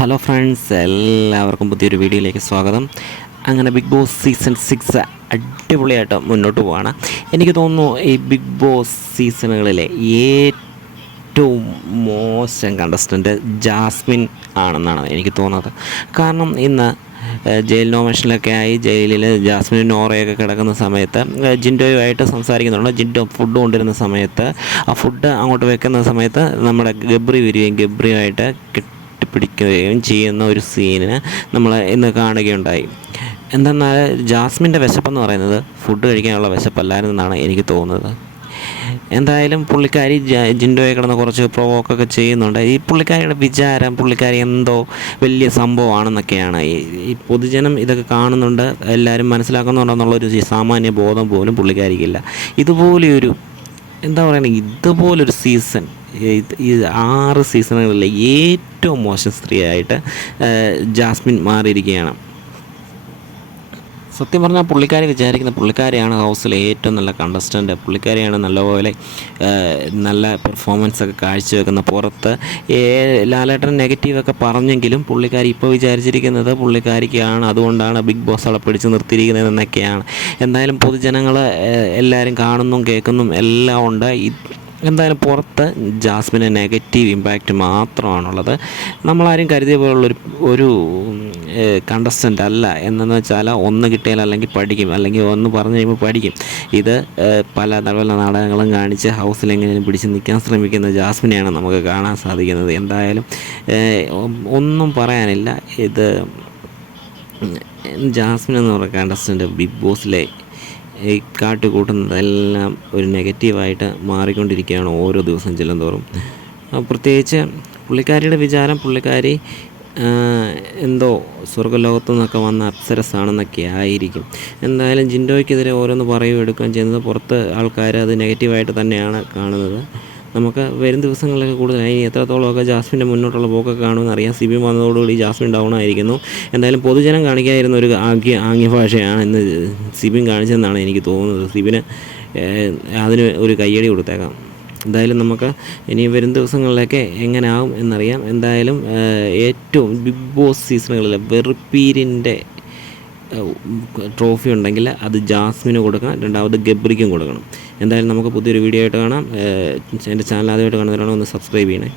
Hello friends, എല്ലാവർക്കും പുതിയൊരു വീഡിയോയിലേക്ക് സ്വാഗതം. അങ്ങനെ ബിഗ് ബോസ് സീസൺ 6 അടിപൊളിയായിട്ട് മുന്നോട്ട് പോവാണ്. എനിക്ക് തോന്നുന്നു ഈ ബിഗ് ബോസ് സീസണുകളിലെ ഏറ്റവും മോശം കണ്ടസ്റ്റൻറ്റ് ജാസ്മിൻ ആണെന്നാണ് എനിക്ക് തോന്നുന്നത്. കാരണം ഇന്ന് ജയിൽ നോമിനേഷനിലൊക്കെ ആയി ജയിലിൽ ജാസ്മിനും നോറയൊക്കെ കിടക്കുന്ന സമയത്ത് ജിൻഡോയുമായിട്ട് സംസാരിക്കുന്നുണ്ട്. ജിൻഡോ ഫുഡ് കൊണ്ടുവരുന്ന സമയത്ത് ആ ഫുഡ് അങ്ങോട്ട് വെക്കുന്ന സമയത്ത് നമ്മുടെ ഗബ്രി വരികയും ഗബ്രിയുമായിട്ട് പിടിക്കുകയും ചെയ്യുന്ന ഒരു സീന് നമ്മൾ ഇന്ന് കാണുകയുണ്ടായി. എന്തെന്നാൽ ജാസ്മിൻ്റെ വിശപ്പെന്ന് പറയുന്നത് ഫുഡ് കഴിക്കാനുള്ള വിശപ്പല്ലായിരുന്നെന്നാണ് എനിക്ക് തോന്നുന്നത്. എന്തായാലും പുള്ളിക്കാരി ജിൻഡോയെ കിടന്ന് കുറച്ച് പ്രൊവോക്കൊക്കെ ചെയ്യുന്നുണ്ട്. ഈ പുള്ളിക്കാരിയുടെ വിചാരം പുള്ളിക്കാരി എന്തോ വലിയ സംഭവമാണെന്നൊക്കെയാണ്. ഈ പൊതുജനം ഇതൊക്കെ കാണുന്നുണ്ട്, എല്ലാവരും മനസ്സിലാക്കുന്നുണ്ടെന്നുള്ളൊരു സാമാന്യ ബോധം പോലും പുള്ളിക്കാരിക്കില്ല. ഇതുപോലെയൊരു എന്താ പറയുക, ഇതുപോലൊരു സീസൺ ഈ 6 സീസണുകളിലെ ഏറ്റവും മോശം സ്ത്രീയായിട്ട് ജാസ്മിൻ മാറിയിരിക്കുകയാണ്. സത്യം പറഞ്ഞാൽ പുള്ളിക്കാരി വിചാരിക്കുന്ന പുള്ളിക്കാരിയാണ് ഹൗസിലെ ഏറ്റവും നല്ല കണ്ടസ്റ്റൻ്റ്, പുള്ളിക്കാരിയാണ് നല്ലപോലെ നല്ല പെർഫോമൻസൊക്കെ കാഴ്ചവെക്കുന്ന. പുറത്ത് ലാലേട്ടൻ നെഗറ്റീവൊക്കെ പറഞ്ഞെങ്കിലും പുള്ളിക്കാരി ഇപ്പോൾ വിചാരിച്ചിരിക്കുന്നത് പുള്ളിക്കാരിക്കാണ്, അതുകൊണ്ടാണ് ബിഗ് ബോസ് അവളെ പിടിച്ച് നിർത്തിയിരിക്കുന്നത് എന്നൊക്കെയാണ്. എന്തായാലും പൊതുജനങ്ങൾ എല്ലാവരും കാണുന്നും കേൾക്കുന്നും എല്ലാം ഉണ്ട്. എന്തായാലും പുറത്ത് ജാസ്മിന് നെഗറ്റീവ് ഇമ്പാക്റ്റ് മാത്രമാണുള്ളത്. നമ്മളാരും കരുതിയ പോലുള്ളൊരു കണ്ടസ്റ്റൻ്റ് അല്ല. എന്നു വെച്ചാൽ ഒന്ന് കിട്ടിയാൽ അല്ലെങ്കിൽ പഠിക്കും, അല്ലെങ്കിൽ ഒന്ന് പറഞ്ഞു കഴിയുമ്പോൾ പഠിക്കും. ഇത് പല നാടകങ്ങളും കാണിച്ച് ഹൗസിൽ എങ്ങനെയും പിടിച്ച് നിൽക്കാൻ ശ്രമിക്കുന്ന ജാസ്മിനെയാണ് നമുക്ക് കാണാൻ സാധിക്കുന്നത്. എന്തായാലും ഒന്നും പറയാനില്ല. ഇത് ജാസ്മിൻ എന്ന് പറയുന്ന കണ്ടസ്റ്റൻ്റ് ബിഗ് ബോസിലെ ഈ കാട്ടിക്കൂട്ടുന്നതെല്ലാം ഒരു നെഗറ്റീവായിട്ട് മാറിക്കൊണ്ടിരിക്കുകയാണ് ഓരോ ദിവസം ചെല്ലുന്തോറും. പ്രത്യേകിച്ച് പുള്ളിക്കാരിയുടെ വിചാരം പുള്ളിക്കാരി എന്തോ സ്വർഗ്ഗലോകത്തു നിന്നൊക്കെ വന്ന അപ്സരസാണെന്നൊക്കെ ആയിരിക്കും. എന്തായാലും ജിൻഡോയ്ക്കെതിരെ ഓരോന്ന് പറയുകയും എടുക്കുകയും ചെയ്യുന്നത് പുറത്ത് ആൾക്കാർ അത് നെഗറ്റീവായിട്ട് തന്നെയാണ് കാണുന്നത്. നമുക്ക് വരും ദിവസങ്ങളിലൊക്കെ കൂടുതലായി എത്രത്തോളമൊക്കെ ജാസ്മിൻ്റെ മുന്നോട്ടുള്ള പോക്കൊക്കെ കാണുമെന്ന് അറിയാം. സിബിൻ വന്നതോടുകൂടി ജാസ്മിൻ ഡൗൺ ആയിരിക്കുന്നു. എന്തായാലും പൊതുജനം കാണിക്കാതിരുന്ന ഒരു ആംഗ്യഭാഷയാണ് ഇന്ന് സിബിൻ കാണിച്ചതെന്നാണ് എനിക്ക് തോന്നുന്നത്. സിബിന് അതിന് ഒരു കയ്യടി കൊടുത്തേക്കാം. എന്തായാലും നമുക്ക് ഇനി വരും ദിവസങ്ങളിലൊക്കെ എങ്ങനെയാവും എന്നറിയാം. എന്തായാലും ഏറ്റവും ബിഗ് ബോസ് സീസണുകളിലെ വെറുപ്പീരിൻ്റെ ട്രോഫി ഉണ്ടെങ്കിൽ അത് ജാസ്മിന് കൊടുക്കണം, രണ്ടാമത് ഗബ്രിക്കും കൊടുക്കണം. എന്തായാലും നമുക്ക് പുതിയൊരു വീഡിയോ ആയിട്ട് കാണാം. എൻ്റെ ചാനൽ ആദ്യമായിട്ട് കാണുന്നവരാണോ ഒന്ന് സബ്സ്ക്രൈബ് ചെയ്യണേ.